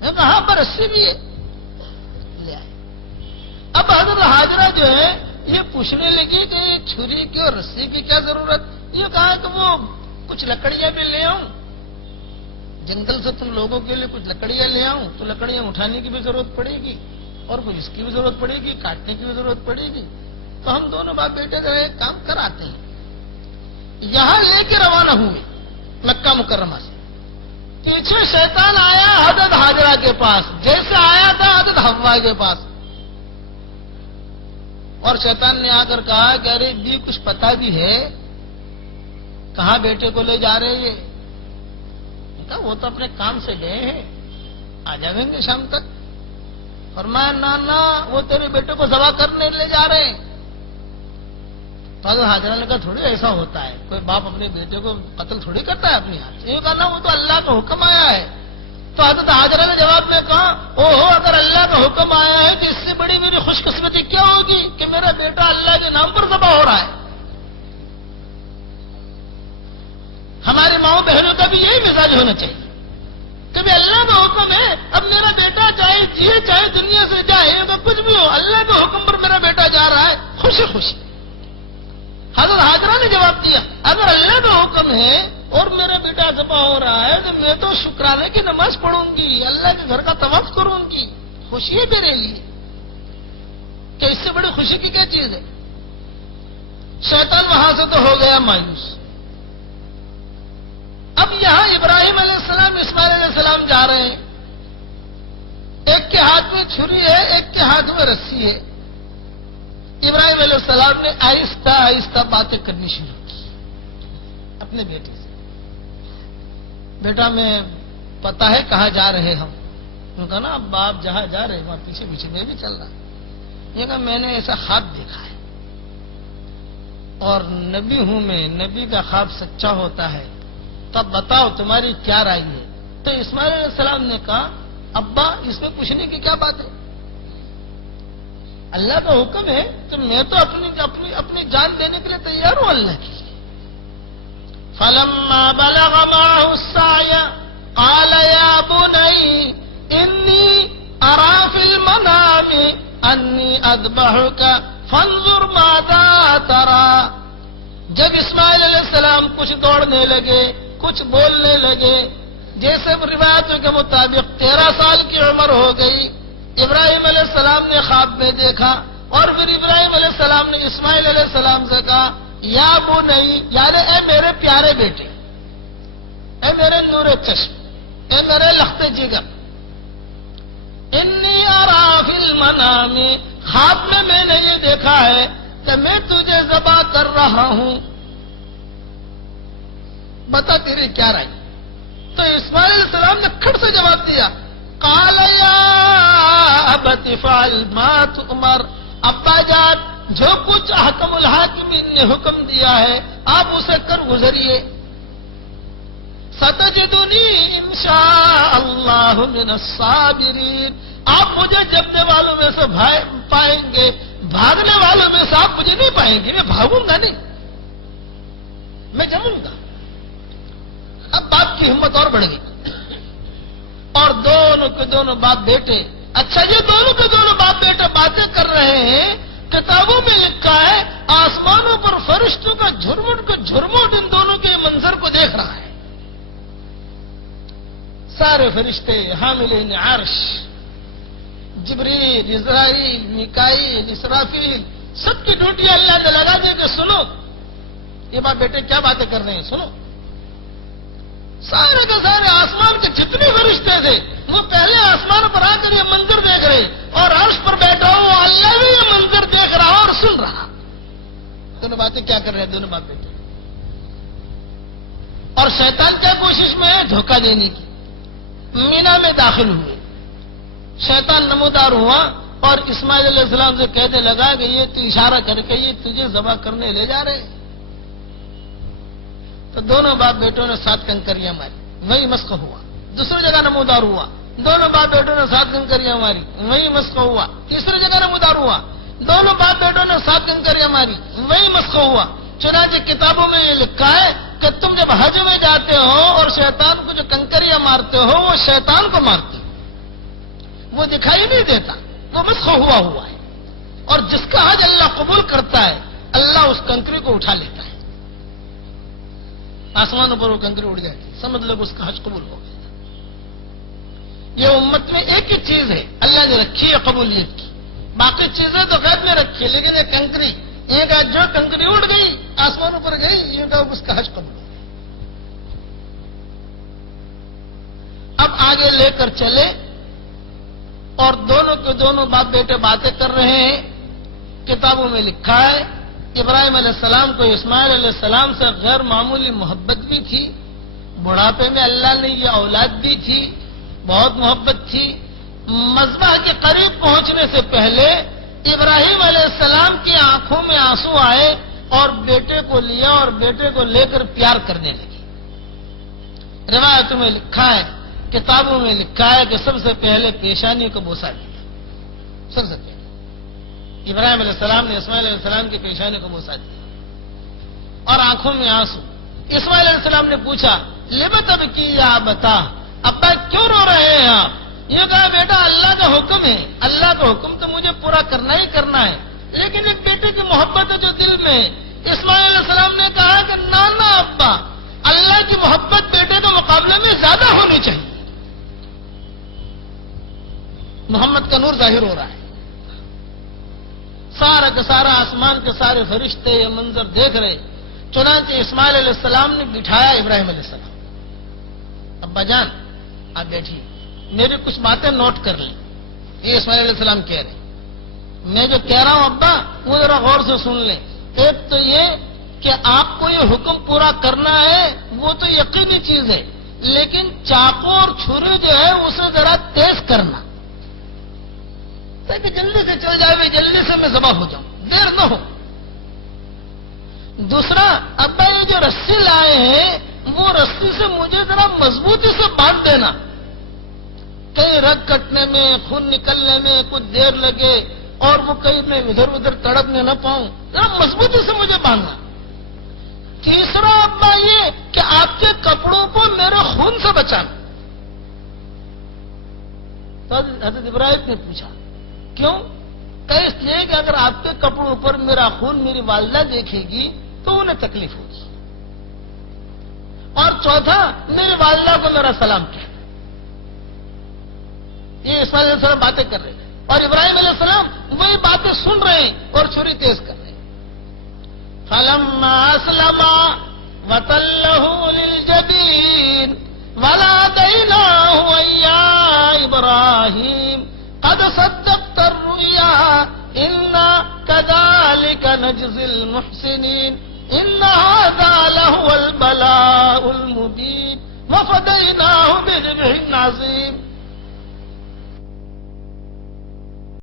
میں کہا ہاں پر رسی بھی ہے، لے آئے۔ اب حضرت حاجرہ جو ہے یہ پوچھنے لگی کہ چھری کی اور رسی کی کیا ضرورت؟ یہ کہا کہ وہ کچھ لکڑیاں بھی لے آؤں، جنگل سے تم لوگوں کے لیے کچھ لکڑیاں لے آؤں تو لکڑیاں اٹھانے کی بھی ضرورت پڑے گی اور کچھ اس کی بھی ضرورت پڑے گی، کاٹنے کی بھی ضرورت پڑے گی، تو ہم دونوں باپ بیٹے جو ہے کام کر آتے ہیں۔ یہاں لے کے روانہ ہوئے مکہ مکرمہ سے، پیچھے شیطان آیا حضرت حاجرہ کے پاس جیسے آیا تھا حضرت حوا کے پاس، اور شیطان نے آ کر کہا کہ ارے بھی کچھ پتا بھی ہے کہاں بیٹے کو لے جا رہے ہیں؟ کہا وہ تو اپنے کام سے گئے ہیں، آ جائیں گے شام تک۔ فرمایا نانا وہ تیرے بیٹے کو ذبح کرنے لے جا رہے ہیں۔ تو حضرت حاجرہ نے کہا تھوڑی ایسا ہوتا ہے، کوئی باپ اپنے بیٹے کو قتل تھوڑی کرتا ہے اپنی ہاتھ سے، یہ کہا نا وہ تو اللہ کا حکم آیا ہے۔ تو حضرت حاجرہ نے جواب میں کہا اوہو اگر اللہ کا حکم آیا ہے تو اس سے بڑی میری خوش قسمتی کیا ہوگی کہ میرا بیٹا اللہ کے نام پر ذبح ہو رہا ہے۔ ہمارے ماؤں بہنوں کا بھی یہی مزاج ہونا چاہیے کہ بھی اللہ کا حکم ہے، اب میرا بیٹا چاہے جیے چاہے دنیا سے جائے تو کچھ بھی ہو، اللہ کے حکم پر میرا بیٹا جا رہا ہے، خوشی خوشی۔ حضرت حاجرہ نے جواب دیا اگر اللہ کا حکم ہے اور میرا بیٹا ذبح ہو رہا ہے تو میں تو شکرانے کی نماز پڑھوں گی، اللہ کے گھر کا طواف کروں گی، خوشی ہے میرے لیے کہ اس سے بڑی خوشی کی کیا چیز ہے۔ شیطان وہاں سے تو ہو گیا مایوس۔ اب یہاں ابراہیم علیہ السلام اسماعیل علیہ السلام جا رہے ہیں، ایک کے ہاتھ میں چھری ہے ایک کے ہاتھ میں رسی ہے۔ ابراہیم علیہ السلام نے آہستہ آہستہ باتیں کرنی شروع کی اپنے بیٹے سے، بیٹا میں پتا ہے کہاں جا رہے ہم؟ انہوں نے کہا نا اب آپ جہاں جا رہے وہاں پیچھے پیچھے میں بھی چل رہا۔ یہ کہا میں نے ایسا خواب دیکھا ہے اور نبی ہوں میں، نبی کا خواب سچا ہوتا ہے، تب بتاؤ تمہاری کیا رائے ہے؟ تو اسماعیل علیہ السلام نے کہا ابا اس میں پوچھنے کی کیا بات ہے، اللہ کا حکم ہے تو میں تو اپنی جان دینے کے لیے تیار ہوں اللہ کی۔ فلما بلغ معه السعي قال يا بني إني أرى في المنام أني أذبحك فانظر ماذا ترى۔ جب اسماعیل علیہ السلام کچھ دوڑنے لگے کچھ بولنے لگے، جیسے روایتوں کے مطابق 13 سال کی عمر ہو گئی، ابراہیم علیہ السلام نے خواب میں دیکھا اور پھر ابراہیم علیہ السلام نے اسماعیل علیہ السلام سے کہا یا بنی، یعنی اے میرے پیارے بیٹے، اے میرے نور چشم، اے میرے لخت جگر، انی ارا فی المنام، خواب میں نے یہ دیکھا ہے کہ میں تجھے ذبح کر رہا ہوں، بتا تیری کیا رائے؟ تو اسماعیل علیہ السلام نے کھٹ سے جواب دیا قال یا ابت فعل ما تؤمر، ابا جان جو کچھ احکم الحاکمین نے حکم دیا ہے آپ اسے کر گزریے، ستجدنی انشاء اللہ من الصابرین، آپ مجھے جمنے والوں میں سے پائیں گے، بھاگنے والوں میں سے آپ مجھے نہیں پائیں گے، میں بھاگوں گا نہیں، میں جموں گا۔ اب باپ کی ہمت اور بڑھ گئی اور دونوں کے دونوں باپ بیٹے، اچھا یہ دونوں کے دونوں باپ بیٹے باتیں کر رہے ہیں، کتابوں میں لکھا ہے آسمانوں پر فرشتوں کا جھرمٹ ان دونوں کے منظر کو دیکھ رہا ہے۔ سارے فرشتے حاملین عرش، جبریل، عزرائیل، میکائیل، اسرافیل، سب کی ڈیوٹی اللہ نے لگا دی کہ سنو یہ باپ بیٹے کیا باتیں کر رہے ہیں، سنو۔ سارے کے سارے آسمان کے جتنے فرشتے تھے وہ پہلے آسمان پر آ کر یہ منظر دیکھ رہے اور عرش پر بیٹھا ہوا اللہ بھی یہ منظر دیکھ رہا اور سن رہا۔ دونوں باتیں کیا کر رہے ہیں دونوں باپ بیٹے، اور شیطان کیا کوشش میں ہے دھوکہ دینے کی۔ مینا میں داخل ہوئے، شیطان نمودار ہوا اور اسماعیل علیہ السلام سے کہنے لگا کہ یہ تو اشارہ کر کے یہ تجھے ذبح کرنے لے جا رہے ہیں۔ تو دونوں باپ بیٹوں نے 7 کنکریاں ماری، وہی مسخ ہوا۔ دوسری جگہ نمودار ہوا، دونوں باپ بیٹوں نے 7 کنکریاں ماری، وہی مسخ ہوا۔ تیسری جگہ نمودار ہوا، دونوں باپ بیٹوں نے 7 کنکریاں ماری، وہی مسخ ہوا۔ چنانچہ کتابوں میں یہ لکھا ہے کہ تم جب حج میں جاتے ہو اور شیطان کو جو کنکریاں مارتے ہو وہ شیطان کو مارتے ہو، وہ دکھائی نہیں دیتا، وہ مسخ ہوا ہوا ہے. اور جس کا حج اللہ قبول کرتا ہے اللہ اس کنکری کو اٹھا لیتا ہے. آسمانوں پر وہ کنکری اڑ جاتی ہے، سمجھ لو اس کا حج قبول ہو گیا. یہ امت میں ایک ہی چیز ہے اللہ نے رکھی ہے قبولیت کی، باقی چیزیں تو غیب میں رکھی ہے، لیکن یہ کنکری، یہ کا جو کنکری اڑ گئی آسمانوں پر گئی، یہ کا اس کا حج قبول ہو گیا. اب آگے لے کر چلے اور دونوں کے دونوں باپ بیٹے باتیں کر رہے ہیں. کتابوں میں لکھا ہے ابراہیم علیہ السلام کو اسماعیل علیہ السلام سے غیر معمولی محبت بھی تھی، بڑھاپے میں اللہ نے یہ اولاد دی تھی، بہت محبت تھی. مذبح کے قریب پہنچنے سے پہلے ابراہیم علیہ السلام کی آنکھوں میں آنسو آئے اور بیٹے کو لیا اور بیٹے کو لے کر پیار کرنے لگے. روایتوں میں لکھا ہے، کتابوں میں لکھا ہے کہ سب سے پہلے پیشانی کو بوسا دیا. سب سے پہلے ابراہیم علیہ السلام نے اسماعیل علیہ السلام کی پیشانی کو بوسا دیا اور آنکھوں میں آنسو. اسماعیل علیہ السلام نے پوچھا لبت اب کی یا بتا، ابا کیوں رو رہے ہیں آپ؟ یہ کہا بیٹا اللہ کا حکم ہے، اللہ کا حکم تو مجھے پورا کرنا ہی کرنا ہے، لیکن ایک بیٹے کی محبت ہے جو دل میں. اسماعیل علیہ السلام نے کہا کہ نانا ابا، اللہ کی محبت بیٹے کے مقابلے میں زیادہ ہونی چاہیے. محمد کا نور ظاہر ہو رہا ہے. سارا کا سارا آسمان کے سارے فرشتے یہ منظر دیکھ رہے. چنانچہ اسماعیل علیہ السلام نے بٹھایا ابراہیم علیہ السلام. ابا جان آپ بیٹھیے، میری کچھ باتیں نوٹ کر لیں. یہ اسماعیل علیہ السلام کہہ رہے، میں جو کہہ رہا ہوں ابا وہ ذرا غور سے سن لیں. ایک تو یہ کہ آپ کو یہ حکم پورا کرنا ہے وہ تو یقینی چیز ہے، لیکن چاقو اور چھری جو ہے اسے ذرا تیز کرنا تاکہ جلدی سے چل جائے، جلدی سے میں ذبح ہو جاؤں، دیر نہ ہو. دوسرا ابا یہ جو رسی لائے ہیں وہ رسی سے مجھے ذرا مضبوطی سے باندھ دینا، کہیں رگ کٹنے میں خون نکلنے میں کچھ دیر لگے اور وہ کہیں میں ادھر ادھر تڑپنے نہ پاؤں، ذرا مضبوطی سے مجھے باندھنا. تیسرا ابا یہ کہ آپ کے کپڑوں کو میرے خون سے بچانا. تو حضرت ابراہیم نے پوچھا کیوں؟ کہ اس لیے کہ اگر آپ کے کپڑوں پر میرا خون میری والدہ دیکھے گی تو انہیں تکلیف ہوگی. اور چوتھا میری والدہ کو میرا سلام کہنا. یہ اسماعیل علیہ السلام باتیں کر رہے ہیں اور ابراہیم علیہ السلام وہی باتیں سن رہے ہیں اور چھری تیز کر رہے ہیں. فلما اسلما وتلہ للجبین ونادیناہ یا ابراہیم قد صدقت الرؤیا انا كذلك نجزي المحسنين ان هذا لهو البلاء المبين وفديناه بذبح عظيم.